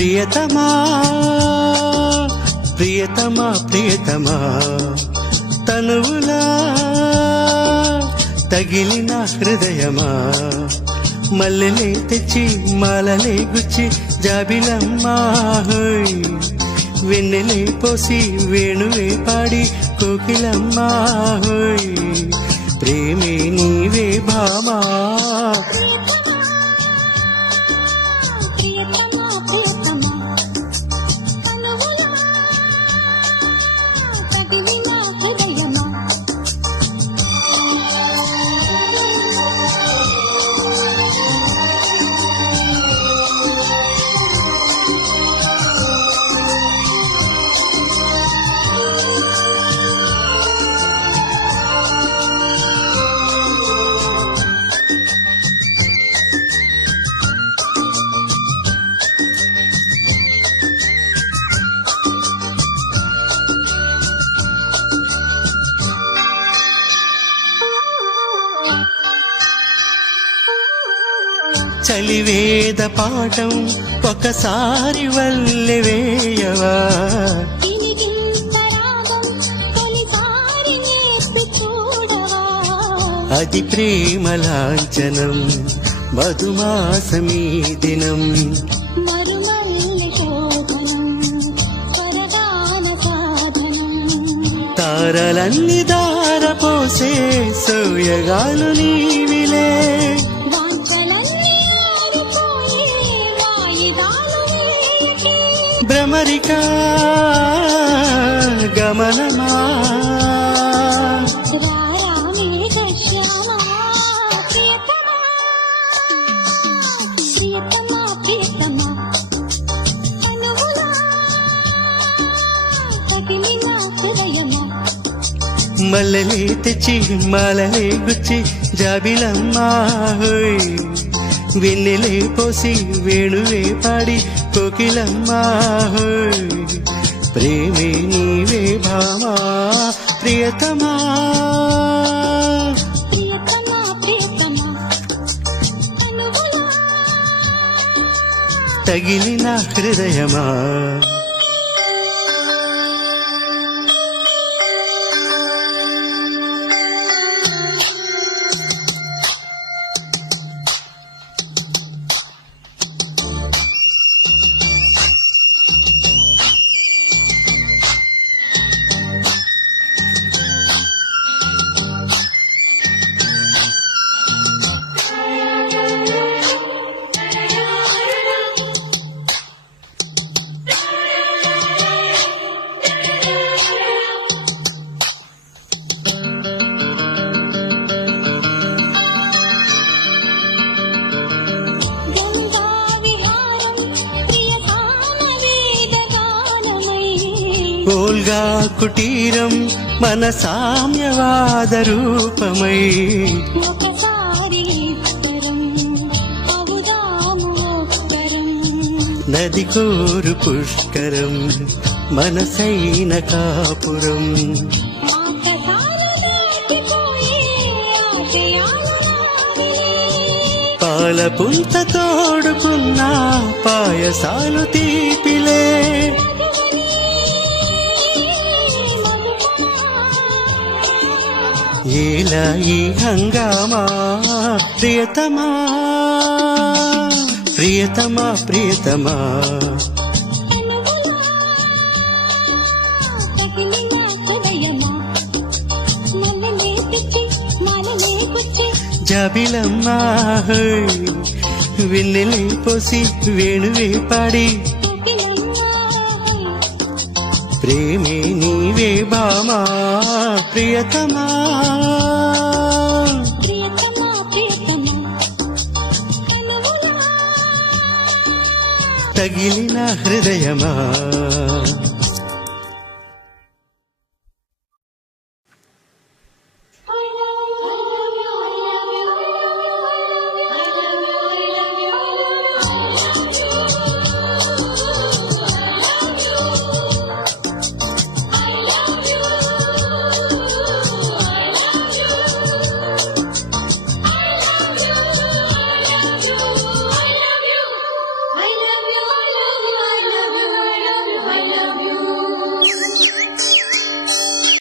ప్రియతమా ప్రియతమా ప్రియతమా తనువులా తగిలిన హృదయమా మల్లెలే తెచ్చి మాలలే గుచ్చి జాబిలమ్మా హోయ్ వెన్నెలే పోసి వేణువే పాడి కోకిలమ్మా హోయ్ ప్రేమే నీవే భామా చలివేద పాఠం ఒకసారి వల్లె వేయవా అది ప్రేమ లాంఛనం మధుమాసమీ దినం తారలన్నీ దారపోసే సోయగాలు నీవిలే భ్రమరికా గమనమా మల్లెలే తెచ్చి మాలలే గుచ్చి జాబిలమ్మా హోయ్ వెన్నెలే పోసి వేణువే పాడి కోకిలమ్మా హోయ్ ప్రేమే నీవే భామా ప్రియతమా తగిలిన హృదయమా ఓల్గా కుటీరం మన సామ్యవాద రూపమై నది కోరు పుష్కరం మనసైన కాపురం పాల పుంత తోడుకున్న పాయసాలు తీపిలే ఏలా ఈ హంగామా ప్రియతమా ప్రియతమా ప్రియతమా జాబిలమ్మా హోయ్ వెన్నెలే పోసి వేణువే పాడి ప్రేమే నీవే భామా ప్రియతమా తగిలిన హృదయమా